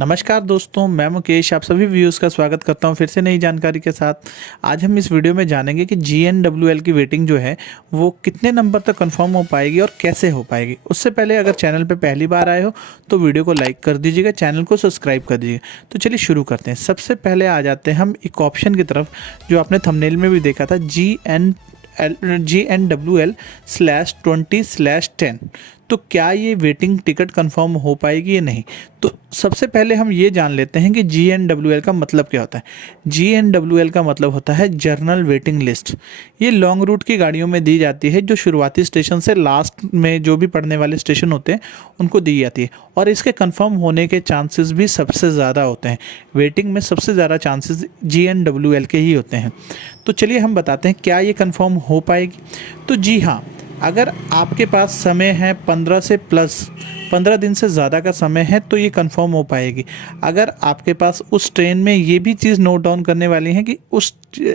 नमस्कार दोस्तों, मैं मुकेश आप सभी व्यूअर्स का स्वागत करता हूं फिर से नई जानकारी के साथ। आज हम इस वीडियो में जानेंगे कि GNWL की वेटिंग जो है वो कितने नंबर तक कंफर्म हो पाएगी और कैसे हो पाएगी। उससे पहले अगर चैनल पे पहली बार आए हो तो वीडियो को लाइक कर दीजिएगा, चैनल को सब्सक्राइब कर दीजिएगा। तो चलिए शुरू करते हैं। सबसे पहले आ जाते हैं हम एक ऑप्शन की तरफ जो आपने थंबनेल में भी देखा था, GNWL/20/10। तो क्या ये वेटिंग टिकट कंफर्म हो पाएगी या नहीं। तो सबसे पहले हम ये जान लेते हैं कि GNWL का मतलब क्या होता है। GNWL का मतलब होता है जर्नल वेटिंग लिस्ट। ये लॉन्ग रूट की गाड़ियों में दी जाती है, जो शुरुआती स्टेशन से लास्ट में जो भी पड़ने वाले स्टेशन होते हैं उनको दी जाती है, और इसके कंफर्म होने के चांसेस भी सबसे ज़्यादा होते हैं। वेटिंग में सबसे ज़्यादा चांसेस GNWL के ही होते हैं। तो चलिए हम बताते हैं क्या ये कंफर्म हो पाएगी। तो जी हाँ, अगर आपके पास समय है 15 दिन से ज़्यादा का समय है तो ये कंफर्म हो पाएगी। अगर आपके पास उस ट्रेन में ये भी चीज़ नोट डाउन करने वाली है कि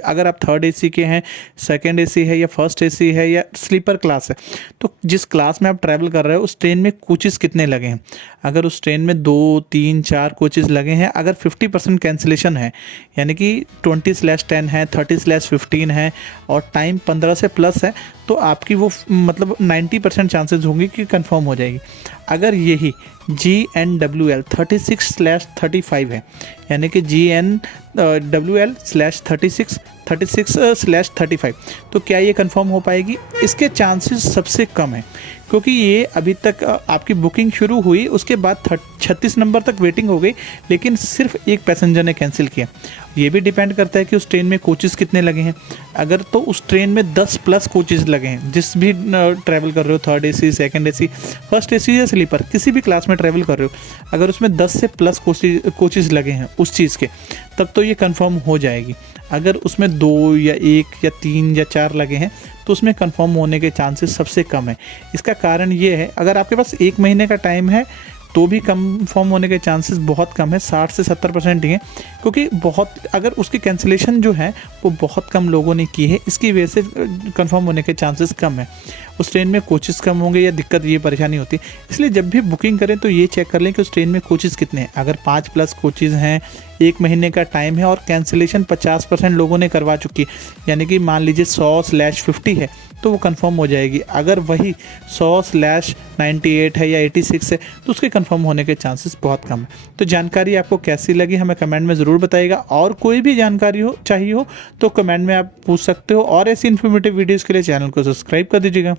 अगर आप थर्ड AC के हैं, सेकंड AC है या फर्स्ट AC है या स्लीपर क्लास है, तो जिस क्लास में आप ट्रैवल कर रहे हो उस ट्रेन में कोचेज़ कितने लगे हैं। अगर उस ट्रेन में 2, 3, 4 कोचेज़ लगे हैं, अगर 50% कैंसिलेशन है, यानी कि 20/10 है, 30/15 है और टाइम 15 से प्लस है, तो आपकी वो मतलब 90% चांसेस होंगे कि कंफर्म हो जाएगी। अगर यही GNWL 36/35 है, यानी कि GNWL/36/35, तो क्या ये कंफर्म हो पाएगी। इसके चांसेस सबसे कम है, क्योंकि ये अभी तक आपकी बुकिंग शुरू हुई उसके बाद 36 नंबर तक वेटिंग हो गई, लेकिन सिर्फ एक पैसेंजर ने कैंसिल किया। ये भी डिपेंड करता है कि उस ट्रेन में कोचेज़ कितने लगे हैं। अगर तो उस ट्रेन में 10+ कोचेज़ लगे हैं, जिस भी ट्रैवल कर रहे हो, third AC, second AC, first AC या स्लीपर, किसी भी क्लास में ट्रैवल कर रहे हो, अगर उसमें 10 से प्लस कोचेज़ लगे हैं उस चीज़ के, तब तो ये कंफर्म हो जाएगी। अगर उसमें 2 या 1 या 3 या 4 लगे हैं तो उसमें कंफर्म होने के चांसेस सबसे कम है। इसका कारण ये है, अगर आपके पास 1 महीने का टाइम है तो भी कंफर्म होने के चांसेस बहुत कम है, 60 से 70% ही है, क्योंकि अगर उसकी कैंसिलेशन जो है वो बहुत कम लोगों ने की है, इसकी वजह से कंफर्म होने के चांसेस कम है। उस ट्रेन में कोचेज़ कम होंगे या दिक्कत ये परेशानी होती है। इसलिए जब भी बुकिंग करें तो ये चेक कर लें कि उस ट्रेन में कोचेज़ कितने हैं। अगर 5+ कोचेज़ हैं, 1 महीने का टाइम है और कैंसिलेशन 50% लोगों ने करवा चुकी है, यानी कि मान लीजिए 100/50 है, तो वो कंफर्म हो जाएगी। अगर वही 100/98 है या 86 है, तो उसके कंफर्म होने के चांसेस बहुत कम है। तो जानकारी आपको कैसी लगी हमें कमेंट में ज़रूर बताइएगा, और कोई भी जानकारी चाहिए हो तो कमेंट में आप पूछ सकते हो, और ऐसी इन्फॉर्मेटिव वीडियोज़ के लिए चैनल को सब्सक्राइब कर दीजिएगा।